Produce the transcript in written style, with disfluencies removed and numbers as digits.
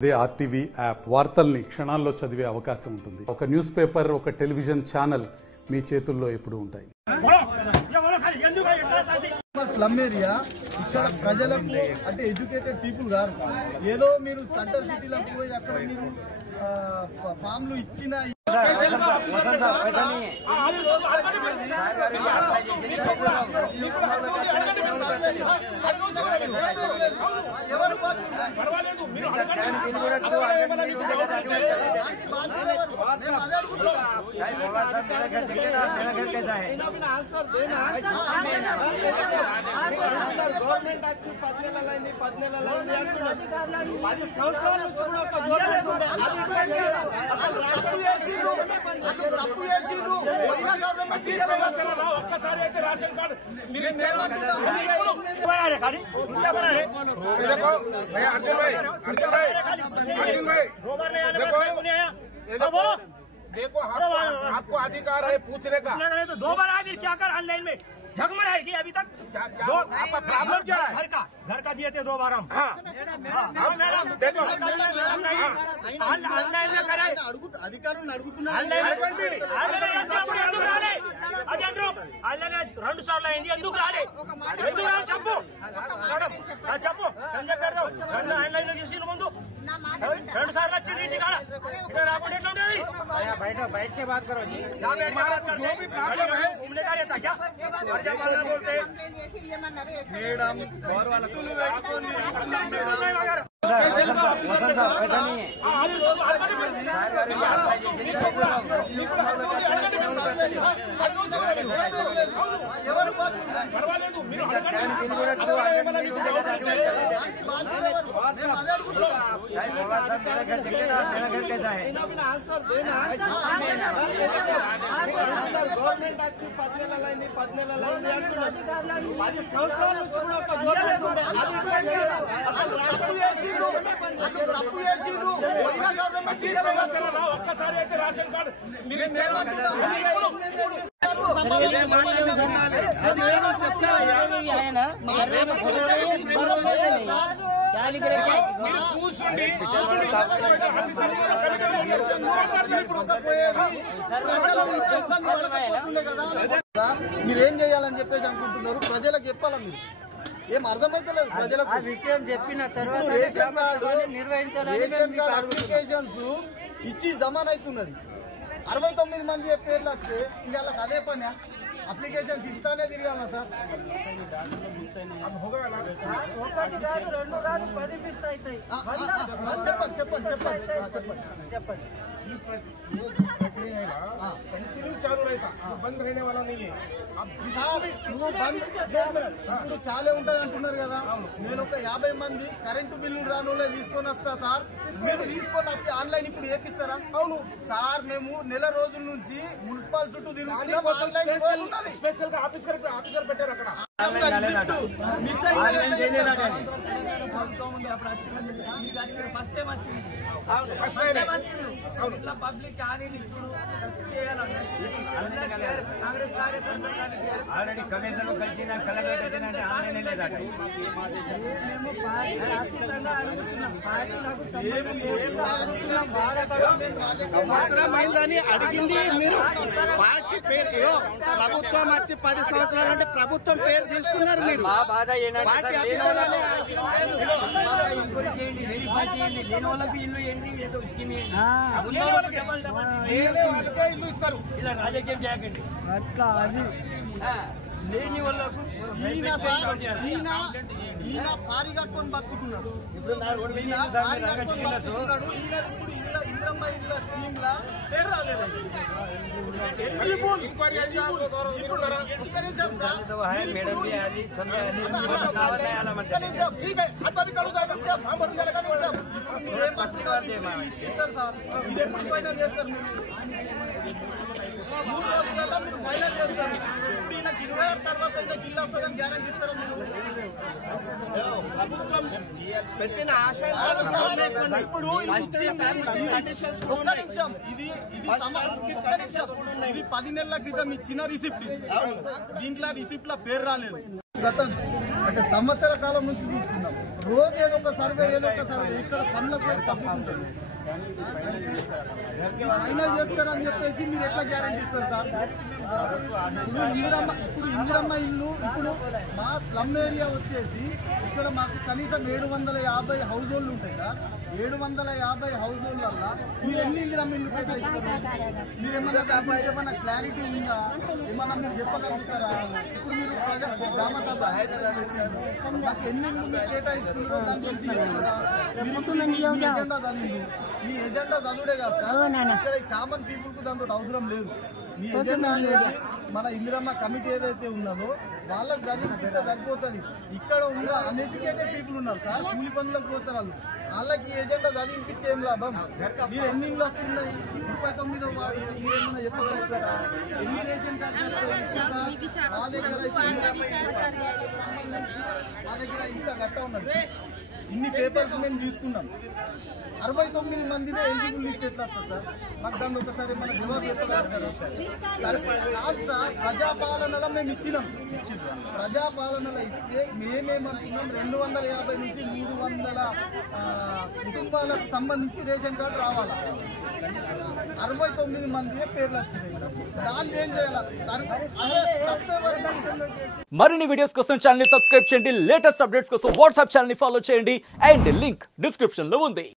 అదే RTV app వార్తల్ని క్షణాల్లో చదివే అవకాశం ఉంటుంది. ఒక న్యూస్ పేపర్, ఒక టెలివిజన్ ఛానల్ మీ చేతుల్లో ఎప్పుడూ ఉంటాయి. స్లమ్ ఏరియా ఇక్కడ ప్రజలకు అంటే ఎడ్యుకేటెడ్ పీపుల్ గారు ఏదో మీరు సెంటర్ సిటీలకు పోయి అక్కడ మీరు ఫామ్లు ఇచ్చిన గవర్నమెంట్ వచ్చి 10 నెలలైంది 10 నెలలైంది 10 సంవత్సరాల నుంచి కూడా ఒక గవర్నమెంట్ ఉండే అసలు రాష్ట్రం చేసిండు అసలు తప్పు చేసిండు ఒక్కసారి అయితే రేషన్ కార్డు మీరు देखो आपको अधिकार है पूछने का। तो 2 बार आए फिर क्या कर ऑनलाइन में झगमर है कि अभी तक आपका प्रॉब्लम क्या है? घर का दिए थे 2 बार हम। देखो ऑनलाइन में कराए अधिकार రెండు సార్లు అయింది ఎందుకు రాలే చెప్పు చెప్పు ఆన్లైన్ లో చేసిన ముందు 2 సార్లు వచ్చింది ఇంటికి రాకుండా ఎట్లా ఉండేది बैठ के बात करो जी क्या बैठ के बात करते घूमने का रहता क्या बोलते मैडम आंसर देना గవర్నమెంట్ వచ్చి 10 నెలలైంది 10 నెలలైంది 10 సంవత్సరాల నుంచి కూడా ఒక గవర్నమెంట్ ఉండే అసలు రాష్ట్రం చేసిండు అసలు తప్పు చేసిండు ఒక్కసారి అయితే రేషన్ కార్డు మీరు మీరేం చేయాలని చెప్పేసి అనుకుంటున్నారు ప్రజలకు చెప్పాలా మీరు ఏం అర్థమైతే లేదు ప్రజలకు విషయం చెప్పిన తర్వాత రేషన్ కార్డు నిర్వహించాలని అప్లికేషన్స్ ఇచ్చి జమాన్ అవుతున్నది 69 మంది పేర్లు వస్తే ఇవాళ అదే పని అప్లికేషన్స్ ఇస్తానే తిరగాల సార్ ఒకటి కాదు 2 కాదు 10 మిస్ అవుతాయి చెప్పండి చెప్పండి कंटिन्यू चालू रहेगा बंद रहने वाला नहीं है ఇప్పుడు చాలా ఉంటది అంటున్నారు కదా నేను ఒక 50 మంది కరెంటు బిల్లు రానులే తీసుకొని వస్తా సార్ మీరు తీసుకొని వచ్చి ఆన్లైన్ ఇప్పుడు ఏపిస్తారా అవును సార్ మేము నెల రోజుల నుంచి మున్సిపల్ చుట్టూ తిరుగుతున్నాం స్పెషల్ గా ఆఫీసర్ పెట్టారు అక్కడ మిస్ పబ్లిక్ ఆల్రెడీ కమిషనర్ కలిసిన కలెక్టర్ అంటే ఆన్లైన్ లేదట సంవత్సరం అయిందని అడిగింది మీరు పార్టీ పేరు ప్రభుత్వం వచ్చి 10 సంవత్సరాలు అంటే ప్రభుత్వం పేరు తీసుకున్నారు మీరు మా బాధ ఏంటంటే లేని వాళ్ళకి ఇల్లు ఏంటి ఏదో స్కీమ్ ఇల్లు ఇస్తారు ఇలా రాజకీయం చేయకండి లేని వాళ్ళకు ఈయన పారి కట్టుకొని బతుకుతున్నాడు ఇప్పుడు ఈయన పారి కట్టుకొని బతుకుతున్నాడు ఈయన ఇప్పుడు ఇంద్రమ్మ ఇళ్ళ స్కీమ్ లా పేరు రాలేదండి ఇది ఎప్పుడు ఫైనల్ చేస్తారు మీరు ఫైనల్ చేస్తారు ఇప్పుడు ఈయనకి 26 తర్వాత ఈయనకి ఇల్లు వస్తుందని గ్యారంటీ ఇస్తారా మీరు ప్రభుత్వం పెట్టిన ఆశ ఇప్పుడు ఇది 10 నెలల క్రితం ఇచ్చిన రిసిప్ట్ దీంట్లో రిసిప్ట్ ల పేరు రాలేదు గత అంటే సంవత్సర కాలం నుంచి చూస్తున్నాం రోజు ఏదో ఒక సర్వే ఇక్కడ పనులకు తప్పుకుంటుంది. ఫైనల్ చేస్తారని చెప్పేసి మీరు ఎట్లా గ్యారంటీ ఇస్తారు సార్? ఇప్పుడు ఇందిరమ్మ ఇల్లు ఇప్పుడు మా స్లమ్ ఏరియా వచ్చేసి ఇక్కడ మాకు కనీసం 750 హౌస్ హోల్డ్లు ఉంటాయి సార్. 750 హౌస్ హోల్డ్లల్లో మీరు ఎన్ని ఇందిరమ్మ ఇల్లు కేటాయిస్తారు? మీరు ఏమన్నా క్లారిటీ ఉందా? ఏమన్నా మీరు చెప్పగలుగుతారా? ఇప్పుడు మీరు గ్రామ సభ మాకు ఎన్ని ఇల్లు మీరు కేటాయిస్తున్నారో దాని గురించి ఎజెండా చదివింది. మీ ఎజెండా చదువుడే కాదు సార్, ఇక్కడ కామన్ పీపుల్ కు దాంతో అవసరం లేదు. మీ ఎజెండా అనేది మన ఇందిరమ్మ కమిటీ ఏదైతే ఉన్నదో వాళ్ళకి చదివితే సరిపోతుంది. ఇక్కడ ఉన్న అన్ఎడ్యుకేటెడ్ పీపుల్ ఉన్నారు సార్, కూలి పనులకు పోతారు వాళ్ళకి ఎజెండా చదివించే ఏం లాభం? మీరు ఎన్ని ఇళ్ళు వస్తున్నాయి? 39వ వార్డు మీరు ఏమన్నా చెప్పగలుగుతారా? ఎన్ని రేషన్ కార్డు మా దగ్గర ఇంత గట్ట ఉన్నది. ఇన్ని పేపర్స్ మేము తీసుకున్నాం. 69 మందినే ఎలిజిబుల్ లిస్ట్ ఎట్లా వస్తుంది సార్? మాకు దాన్ని ఒకసారి మన జవాబు చెప్పగలుగుతారు సార్? కాదు సార్, ప్రజాపాలనలో మేము ఇచ్చినాం. ప్రజాపాలనలో ఇస్తే మేమేమనుకున్నాం 250 నుంచి 300 కుటుంబాలకు సంబంధించి రేషన్ కార్డు రావాలా. 69 మంది పేర్లు వచ్చినాయి. దాన్ని ఏం చేయాలి? మరిన్ని వీడియోస్ కోసం ఛానల్ ని సబ్స్క్రైబ్ చేయండి. లేటెస్ట్ అప్డేట్స్ కోసం వాట్సాప్ ఛానల్ ని ఫాలో చేయండి. అండ్ లింక్ డిస్క్రిప్షన్ లో ఉంది.